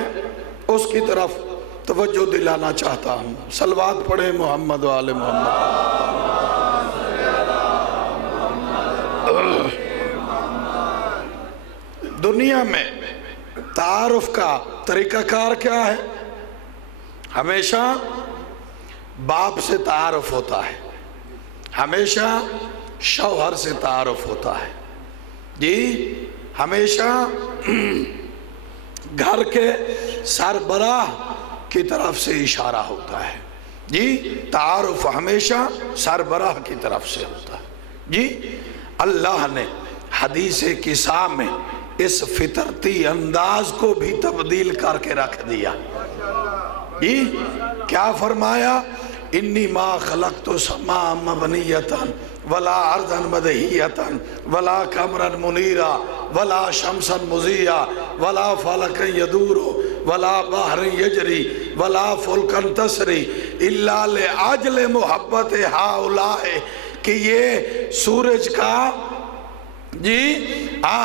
اس کی طرف توجہ دلانا چاہتا ہوں۔ صلوات پڑھیں محمد و آل محمد۔ دنیا میں تعارف کا طریقہ کار کیا ہے؟ ہمیشہ باپ سے تعارف ہوتا ہے، ہمیشہ شوہر سے تعارف ہوتا ہے جی، ہمیشہ گھر کے سربراہ کی طرف سے اشارہ ہوتا ہے جی، تعارف ہمیشہ سربراہ کی طرف سے ہوتا ہے جی۔ اللہ نے حدیث قصہ میں اس فطرتی انداز کو بھی تبدیل کر کے رکھ دیا جی، کیا فرمایا؟ انی ما خلقت السماء مبنیۃ ولا ارضا مدحیۃ ولا قمرا منیرا ولا شمسا مضیٰ ولا فلکا یدور ولا بحر یجری ولا فلکا تسری الا لاجل محبت ہؤلاء، کہ یہ سورج کا جی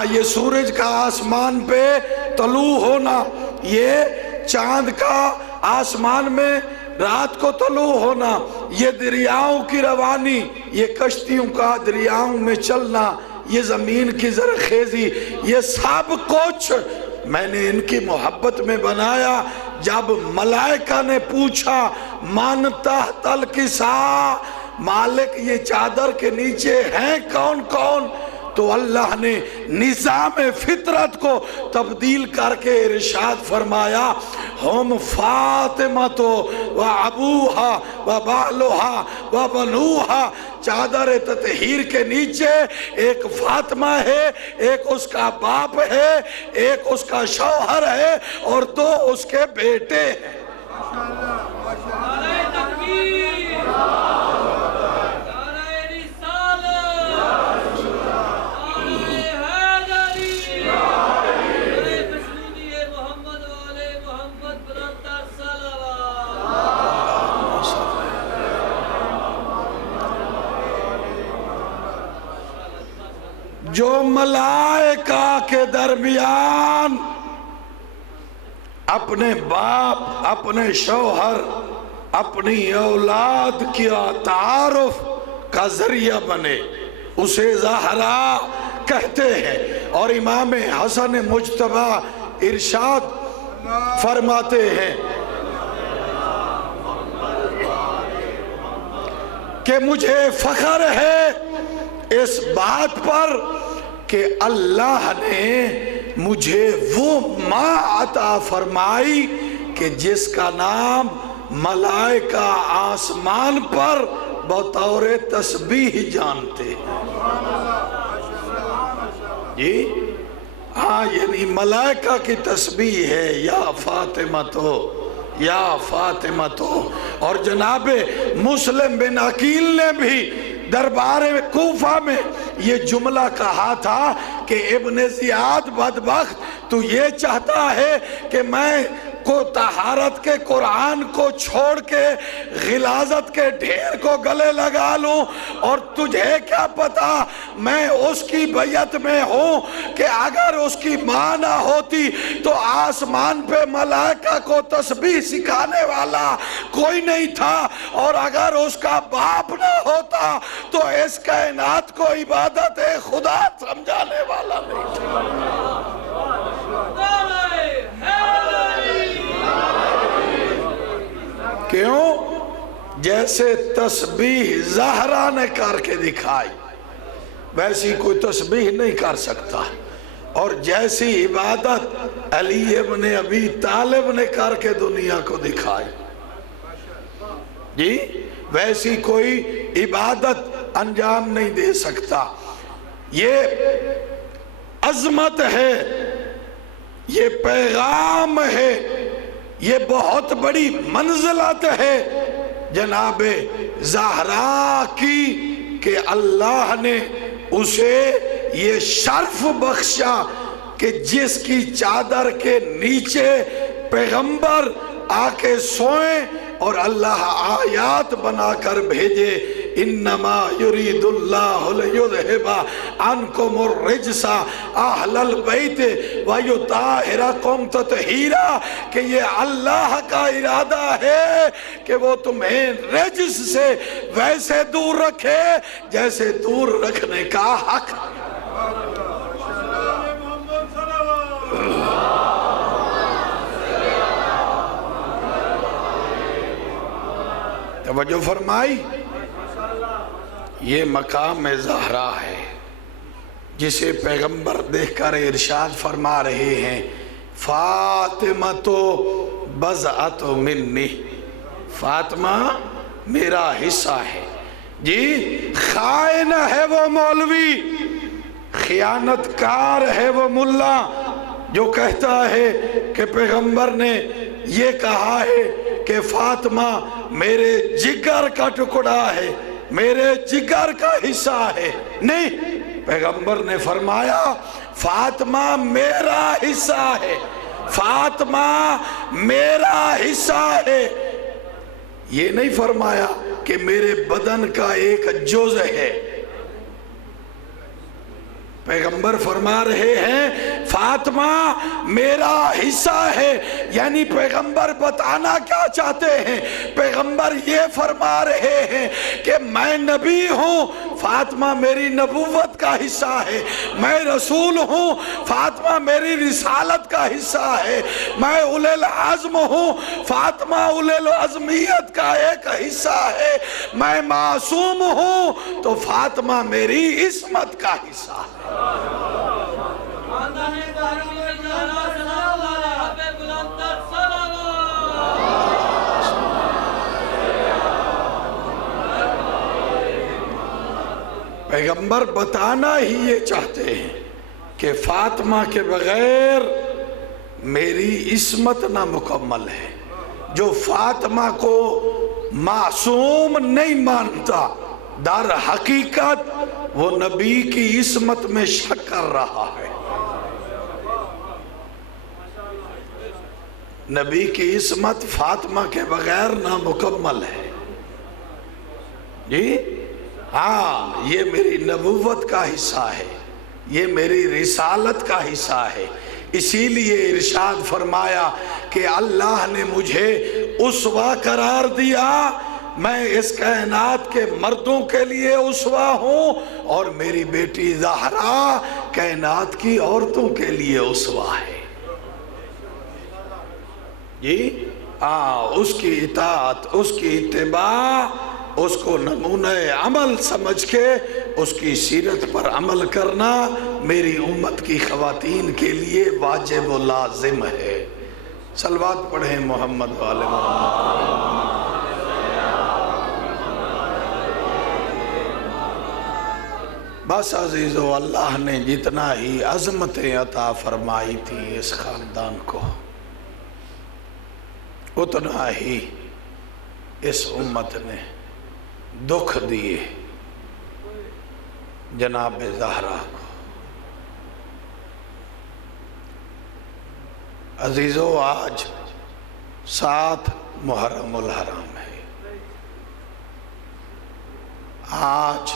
یہ سورج کا آسمان پہ طلوع ہونا، یہ چاند کا آسمان میں رات کو طلوع ہونا، یہ دریاؤں کی روانی، یہ کشتیوں کا دریاؤں میں چلنا، یہ زمین کی زرخیزی، یہ سب کچھ میں نے ان کی محبت میں بنایا۔ جب ملائکہ نے پوچھا من تحت الکساء، مالک یہ چادر کے نیچے ہیں کون کون، تو اللہ نے نظام فطرت کو تبدیل کر کے ارشاد فرمایا ہم فاطمہ تو و ابوہا و بالوہا و بنوہا، چادر تطہیر کے نیچے ایک فاطمہ ہے، ایک اس کا باپ ہے، ایک اس کا شوہر ہے اور دو اس کے بیٹے ہیں۔ جو ملائکہ کے درمیان اپنے باپ، اپنے شوہر، اپنی اولاد کیا تعارف کا ذریعہ بنے، اسے زہرا کہتے ہیں۔ اور امام حسن مجتبی ارشاد فرماتے ہیں کہ مجھے فخر ہے اس بات پر کہ اللہ نے مجھے وہ ماں عطا فرمائی کہ جس کا نام ملائکہ آسمان پر بطور تسبیح جانتے ہیں۔ جی ہاں، یعنی ملائکہ کی تسبیح ہے یا فاطمہ تو، یا فاطمہ تو۔ اور جناب مسلم بن عقیل نے بھی دربار کوفہ میں یہ جملہ کہا تھا کہ ابن زیاد بدبخت تو یہ چاہتا ہے کہ میں کو طہارت کے قرآن کو چھوڑ کے غلاظت کے ڈھیر کو گلے لگا لوں، اور تجھے کیا پتا میں اس کی بیعت میں ہوں کہ اگر اس کی ماں نہ ہوتی تو آسمان پہ ملائکہ کو تسبیح سکھانے والا کوئی نہیں تھا، اور اگر اس کا باپ نہ ہوتا تو اس کائنات کو عبادت خدا سمجھانے والا نہیں تھا۔ کیوں؟ جیسے تسبیح زہرا نے کر کے دکھائی ویسی کوئی تسبیح نہیں کر سکتا، اور جیسی عبادت علی ابن ابی طالب نے کر کے دنیا کو دکھائی، جی ویسی کوئی عبادت انجام نہیں دے سکتا۔ یہ عظمت ہے، یہ پیغام ہے، یہ بہت بڑی منزلت ہے جناب زہرا کی کہ اللہ نے اسے یہ شرف بخشا کہ جس کی چادر کے نیچے پیغمبر آ کے سوئیں اور اللہ آیات بنا کر بھیجے، انما یرید اللہ لیذھب عنکم الرجس اہل البیت ویطہرکم تطہیرا، کہ یہ اللہ کا ارادہ ہے کہ وہ تمہیں رجس سے ویسے دور رکھے جیسے دور رکھنے کا حق۔ توجہ فرمائی، یہ مقام زہرا ہے جسے پیغمبر دیکھ کر ارشاد فرما رہے ہیں، فاطمہ تو بضعۃ منی، فاطمہ میرا حصہ ہے۔ جی خائن ہے وہ مولوی، خیانت کار ہے وہ ملا جو کہتا ہے کہ پیغمبر نے یہ کہا ہے کہ فاطمہ میرے جگر کا ٹکڑا ہے، میرے جگر کا حصہ ہے۔ نہیں، پیغمبر نے فرمایا فاطمہ میرا حصہ ہے، فاطمہ میرا حصہ ہے۔ یہ نہیں فرمایا کہ میرے بدن کا ایک جزء ہے، پیغمبر فرما رہے ہیں فاطمہ میرا حصہ ہے۔ یعنی پیغمبر بتانا کیا چاہتے ہیں؟ پیغمبر یہ فرما رہے ہیں کہ میں نبی ہوں، فاطمہ میری نبوت کا حصہ ہے، میں رسول ہوں، فاطمہ میری رسالت کا حصہ ہے، میں اولی العزم ہوں، فاطمہ اولی العزمیت کا ایک حصہ ہے، میں معصوم ہوں تو فاطمہ میری عصمت کا حصہ ہے۔ پیغمبر بتانا ہی یہ چاہتے ہیں کہ فاطمہ کے بغیر میری عصمت نامکمل ہے۔ جو فاطمہ کو معصوم نہیں مانتا، در حقیقت وہ نبی کی عصمت میں شک کر رہا ہے۔ نبی کی عصمت فاطمہ کے بغیر نامکمل ہے۔ جی ہاں، یہ میری نبوت کا حصہ ہے، یہ میری رسالت کا حصہ ہے۔ اسی لیے ارشاد فرمایا کہ اللہ نے مجھے اسوہ قرار دیا، میں اس کائنات کے مردوں کے لیے اسوہ ہوں، اور میری بیٹی زہرا کائنات کی عورتوں کے لیے اسوہ ہے۔ جی اس کی اطاعت، اس کی اتباع، اس کو نمونہ عمل سمجھ کے اس کی سیرت پر عمل کرنا میری امت کی خواتین کے لیے واجب و لازم ہے۔ صلوات پڑھیں محمد والے محمد۔ بس عزیزو، اللہ نے جتنا ہی عظمتیں عطا فرمائی تھی اس خاندان کو، اتنا ہی اس امت نے دکھ دیے جناب زہرا کو۔ عزیزو، آج 7 محرم الحرام ہے۔ آج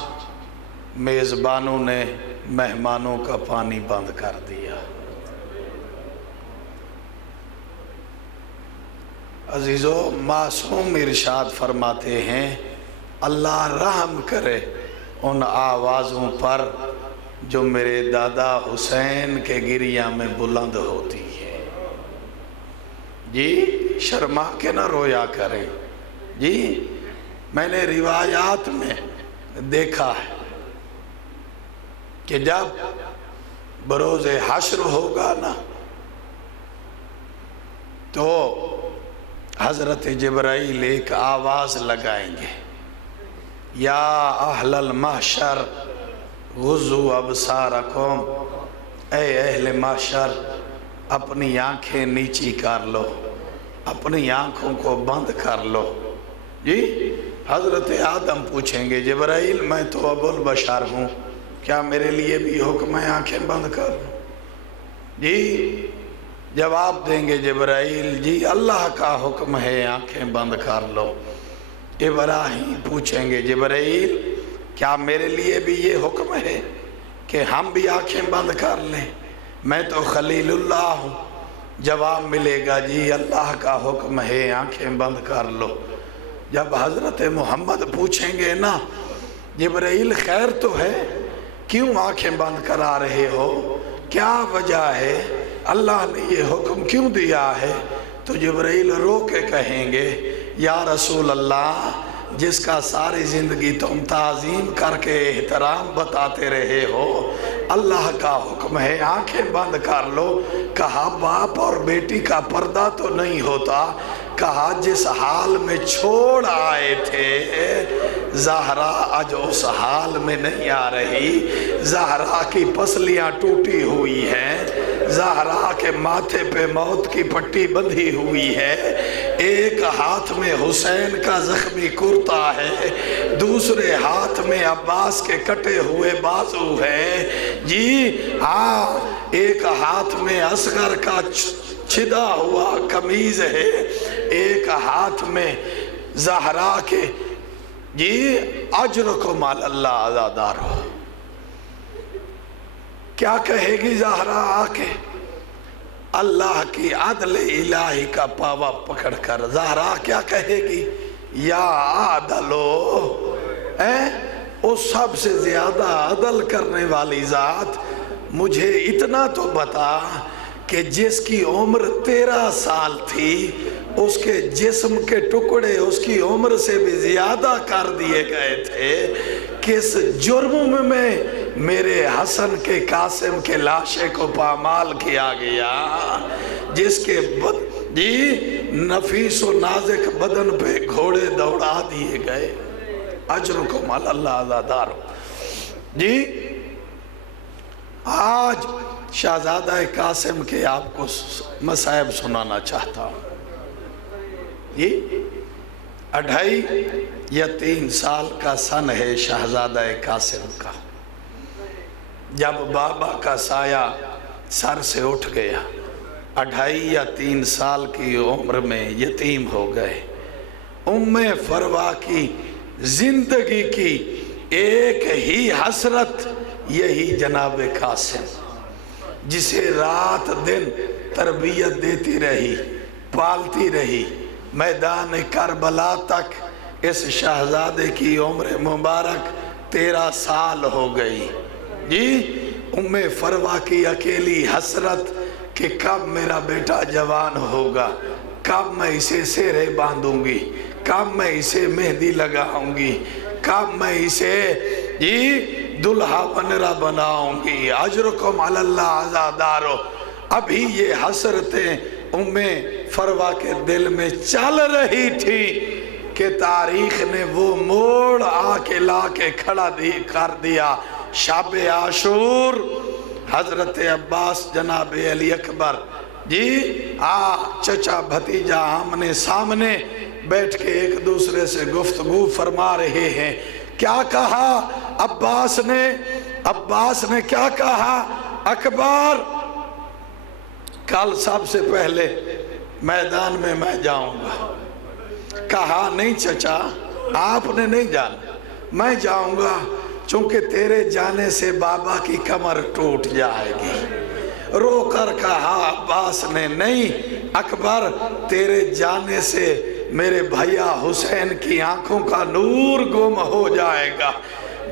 میزبانوں نے مہمانوں کا پانی بند کر دیا۔ عزیزو، معصوم ارشاد فرماتے ہیں اللہ رحم کرے ان آوازوں پر جو میرے دادا حسین کے گریہ میں بلند ہوتی ہے۔ جی شرما کے نہ رویا کریں۔ جی میں نے روایات میں دیکھا ہے کہ جب بروز حشر ہوگا نا تو حضرت جبرائیل ایک آواز لگائیں گے، یا اہل المحشر غضوا ابصارکم، اے اہل محشر اپنی آنکھیں نیچی کر لو، اپنی آنکھوں کو بند کر لو۔ جی حضرت آدم پوچھیں گے جبرائیل میں تو ابو البشر ہوں، کیا میرے لیے بھی حکم ہے آنکھیں بند کر لوں؟ جی جواب دیں گے جبرائیل جی اللہ کا حکم ہے آنکھیں بند کر لو۔ ابراہیم پوچھیں گے جبرائیل کیا میرے لیے بھی یہ حکم ہے کہ ہم بھی آنکھیں بند کر لیں؟ میں تو خلیل اللہ ہوں۔ جواب ملے گا جی اللہ کا حکم ہے آنکھیں بند کر لو۔ جب حضرت محمد پوچھیں گے نا جبرائیل خیر تو ہے، کیوں آنکھیں بند کرا رہے ہو، کیا وجہ ہے، اللہ نے یہ حکم کیوں دیا ہے؟ تو جبرائیل رو کے کہیں گے یا رسول اللہ جس کا ساری زندگی تم تعظیم کر کے احترام بتاتے رہے ہو، اللہ کا حکم ہے آنکھیں بند کر لو۔ کہا باپ اور بیٹی کا پردہ تو نہیں ہوتا، کہا جس حال میں چھوڑ آئے تھے زہرا آج اس حال میں نہیں آ رہی۔ زہرا کی پسلیاں ٹوٹی ہوئی ہیں، زہرا کے ماتھے پہ موت کی پٹی بندھی ہوئی ہے، ایک ہاتھ میں حسین کا زخمی کرتا ہے، دوسرے ہاتھ میں عباس کے کٹے ہوئے بازو ہے۔ جی ہاں ایک ہاتھ میں اصغر کا چھدا ہوا قمیض ہے، ایک ہاتھ میں زہرا کے جی اجرکم علی اللہ عزادار ہو۔ کیا کہے گی زہرا آ کے؟ اللہ کی عدل الہی کا پاوا پکڑ کر زہرا کیا کہے گی؟ یا عدلو، اس سب سے زیادہ عدل کرنے والی ذات مجھے اتنا تو بتا کہ جس کی عمر 13 سال تھی اس کے جسم کے ٹکڑے اس کی عمر سے بھی زیادہ کر دیے گئے تھے، کس جرم میں میرے حسن کے قاسم کے لاشے کو پامال کیا گیا، جس کے جی نفیس و نازک بدن پہ گھوڑے دوڑا دیے گئے۔ اجرکم علی اللہ عزادار۔ جی آج شہزادہ قاسم کے آپ کو مصائب سنانا چاہتا ہوں۔ یہ 2.5 یا 3 سال کا سن ہے شہزادہ قاسم کا، جب بابا کا سایہ سر سے اٹھ گیا، 2.5 یا 3 سال کی عمر میں یتیم ہو گئے۔ ام فروا کی زندگی کی ایک ہی حسرت یہی جناب قاسم، جسے رات دن تربیت دیتی رہی، پالتی رہی، میدان کربلا تک اس شہزادے کی عمر مبارک 13 سال ہو گئی جی۔ ام فروا کی اکیلی حسرت کہ کب میرا بیٹا جوان ہوگا، کب میں اسے سیرے باندھوں گی، کب میں اسے مہندی لگاؤں گی، کب میں اسے دلہا بنرا بناؤں گی۔ اجرکم علی اللہ عزادارو۔ ابھی یہ حسرتیں ام فروا کے دل میں چل رہی تھی کہ تاریخ نے وہ موڑ آ کے لا کے کھڑا کر دیا۔ شب عاشور، حضرت عباس جناب علی اکبر چچا بھتیجا آمنے سامنے بیٹھ کے ایک دوسرے سے گفتگو فرما رہے ہیں۔ کیا کہا عباس نے کیا کہا؟ اکبر کل سب سے پہلے میدان میں جاؤں گا۔ کہا نہیں چچا، آپ نے نہیں جانا، میں جاؤں گا، چونکہ تیرے جانے سے بابا کی کمر ٹوٹ جائے گی۔ رو کر کہا عباس نے، نہیں اکبر، تیرے جانے سے میرے بھیا حسین کی آنکھوں کا نور گم ہو جائے گا۔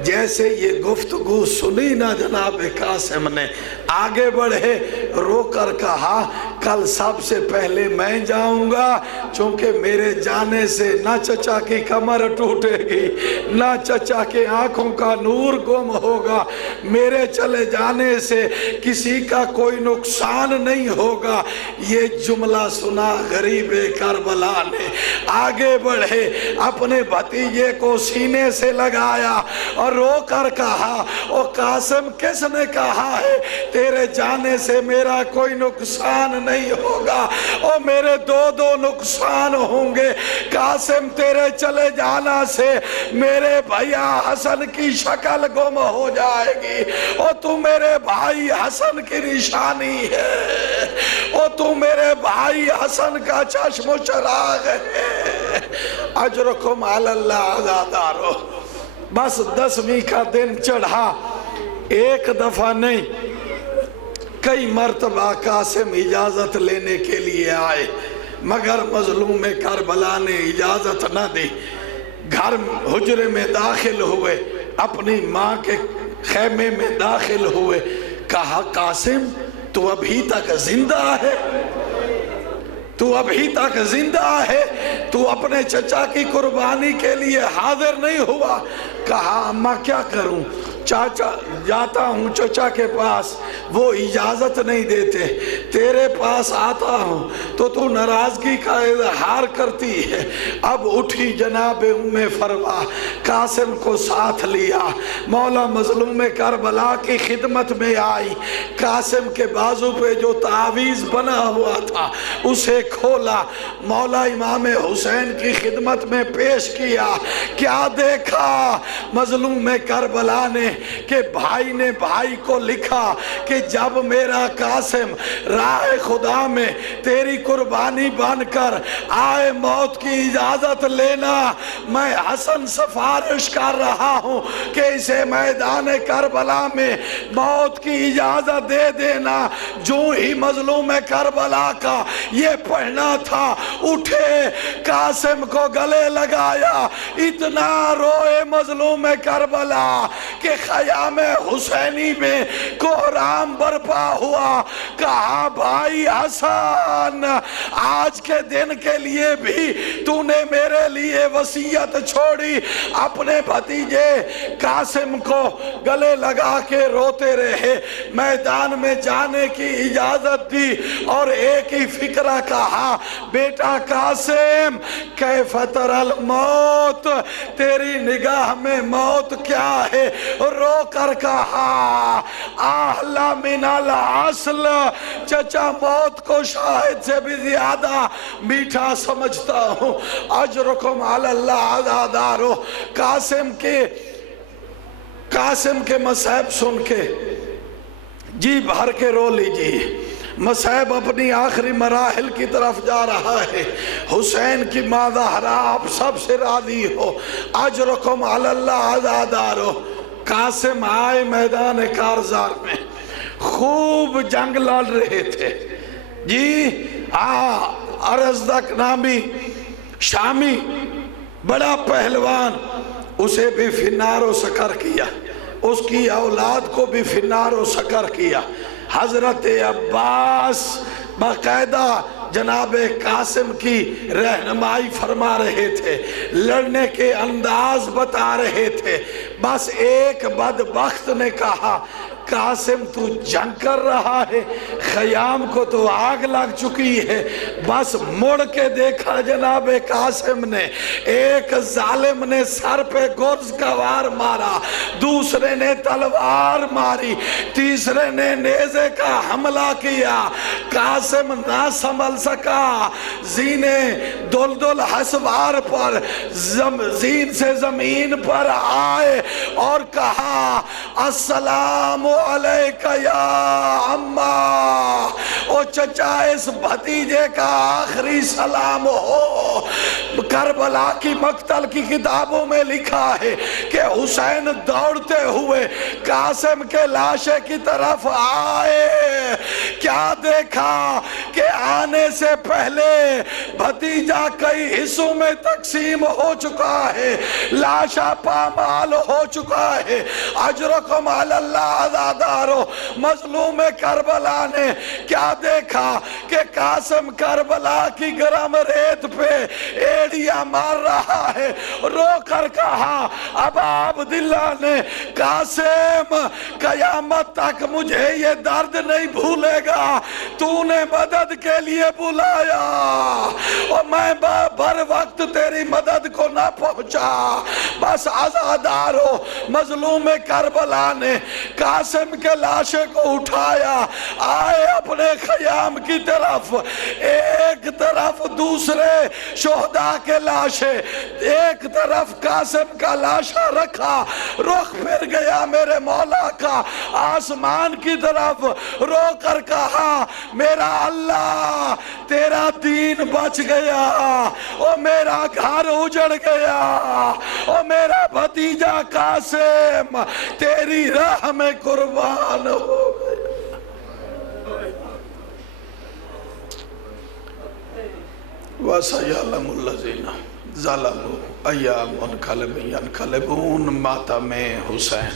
جیسے یہ گفتگو سنی نا جناب قاسم نے، آگے بڑھے، رو کر کہا کل سب سے پہلے میں جاؤں گا، چونکہ میرے جانے سے نہ چچا کی کمر ٹوٹے گی، نہ چچا کے آنکھوں کا نور گم ہوگا، میرے چلے جانے سے کسی کا کوئی نقصان نہیں ہوگا۔ یہ جملہ سنا غریب کربلا نے، آگے بڑھے، اپنے بھتیجے کو سینے سے لگایا اور رو کر کہا، او قاسم کس نے کہا ہے تیرے جانے سے میرا کوئی نقصان نہیں ہوگا؟ او میرے دو نقصان ہوں گے۔ قاسم تیرے چلے جانا سے میرے بھیا حسن کی شکل گم ہو جائے گی، او تو میرے بھائی حسن کی نشانی ہے، او تو میرے بھائی حسن کا چشم و چراغ ہے۔ اجرکم علی اللہ عزادارو۔ بس 10ویں کا دن چڑھا، ایک دفعہ نہیں کئی مرتبہ قاسم اجازت لینے کے لیے آئے، مگر مظلوم کربلا نے اجازت نہ دی۔ گھر حجرے میں داخل ہوئے، اپنی ماں کے خیمے میں داخل ہوئے، کہا قاسم تو ابھی تک زندہ ہے، تو ابھی تک زندہ ہے، تو اپنے چچا کی قربانی کے لیے حاضر نہیں ہوا؟ کہا اماں کیا کروں، چاچا جاتا ہوں چچا کے پاس، وہ اجازت نہیں دیتے، تیرے پاس آتا ہوں تو تو ناراضگی کا اظہار کرتی ہے۔ اب اٹھی جناب ام فروا، قاسم کو ساتھ لیا، مولا مظلوم کربلا کی خدمت میں آئی، قاسم کے بازو پہ جو تعویذ بنا ہوا تھا اسے کھولا، مولا امام حسین کی خدمت میں پیش کیا۔ کیا دیکھا مظلوم کربلا نے کہ بھائی نے بھائی کو لکھا کہ جب میرا قاسم راہ خدا میں تیری قربانی بن کر آئے موت کی اجازت لینا، میں حسن سفارش کر رہا ہوں کہ اسے میدان کربلا میں موت کی اجازت دے دینا۔ جو ہی مظلوم کربلا کا یہ پڑھنا تھا، اٹھے قاسم کو گلے لگایا، اتنا روئے مظلوم کربلا کہ خیام حسینی میں کوہرام برپا ہوا۔ کہا بھائی حسن، آج کے دن کے لیے بھی تو نے میرے لیے وصیت چھوڑی۔ اپنے بھتیجے قاسم کو گلے لگا کے روتے رہے، میدان میں جانے کی اجازت دی اور ایک ہی فکرہ کہا، بیٹا قاسم کیف تری الموت، تیری نگاہ میں موت کیا ہے؟ رو کر کہا احلی من العسل، چچا موت کو شاہد سے بھی زیادہ میٹھا سمجھتا ہوں۔ اجرکم علی اللہ عزادارو۔ قاسم کے مصائب سن کے جی بھر کے رو لیجئے، مصائب اپنی آخری مراحل کی طرف جا رہا ہے۔ حسین کی مادہ ہرا آپ سب سے راضی ہو، اجرکم علی اللہ عزادارو۔ قاسم آئے میدان کارزار میں، خوب جنگ لڑ رہے تھے جی۔ ارزدق نامی شامی بڑا پہلوان، اسے بھی فنار و سکر کیا، اس کی اولاد کو بھی فنار و سکر کیا۔ حضرت عباس باقاعدہ جناب قاسم کی رہنمائی فرما رہے تھے، لڑنے کے انداز بتا رہے تھے۔ بس ایک بدبخت نے کہا قاسم تو جنگ کر رہا ہے، خیام کو تو آگ لگ چکی ہے۔ بس مڑ کے دیکھا جناب قاسم نے، ایک ظالم نے سر پہ گرز کا وار مارا، دوسرے نے تلوار ماری، تیسرے نے نیزے کا حملہ کیا۔ قاسم نہ سنبھل سکا، زینے دلدل حسوار پر زین سے زمین پر آئے اور کہا السلام علیکہ یا اماں۔ او چچا اس بھتیجے کا آخری سلام ہو۔ کربلا کی مقتل کی کتابوں میں لکھا ہے کہ حسین دوڑتے ہوئے قاسم کے لاشے کی طرف آئے، کیا دیکھا کہ آنے سے پہلے بھتیجا کئی حصوں میں تقسیم ہو چکا ہے، لاشا پامال ہو چکا ہے۔ اجرکم علی اللہ عزادارو۔ مظلوم کربلا نے کیا دیکھا کہ قاسم کربلا کی گرم ریت پہ ایڑیاں مار رہا ہے، رو کر کہا ابا عبداللہ نے قاسم قیامت تک مجھے یہ درد نہیں بھولے گا، تو نے مدد کے لیے بلایا اور میں بر وقت تیری مدد کو نہ پہنچا۔ بس عزادارو، مظلوم کربلا نے قاسم کے لاشے کو اٹھایا، آئے اپنے خیام کی طرف، ایک طرف دوسرے شہداء کے لاشے، ایک طرف قاسم کا لاشا رکھا، رخ پھر گیا میرے مولا کا آسمان کی طرف، رو کر کہا میرا اللہ تیرا دین بچ گیا، او میرا گھر اجڑ گیا، او میرا بھتیجا قاسم تیری راہ میں قربان ہو گیا۔ وَسَيَعْلَمُ الَّذِينَ ظَلَمُوا أَيَّ مُنْقَلِبٍ يَنْقَلِبُونَ۔ ماتم حسین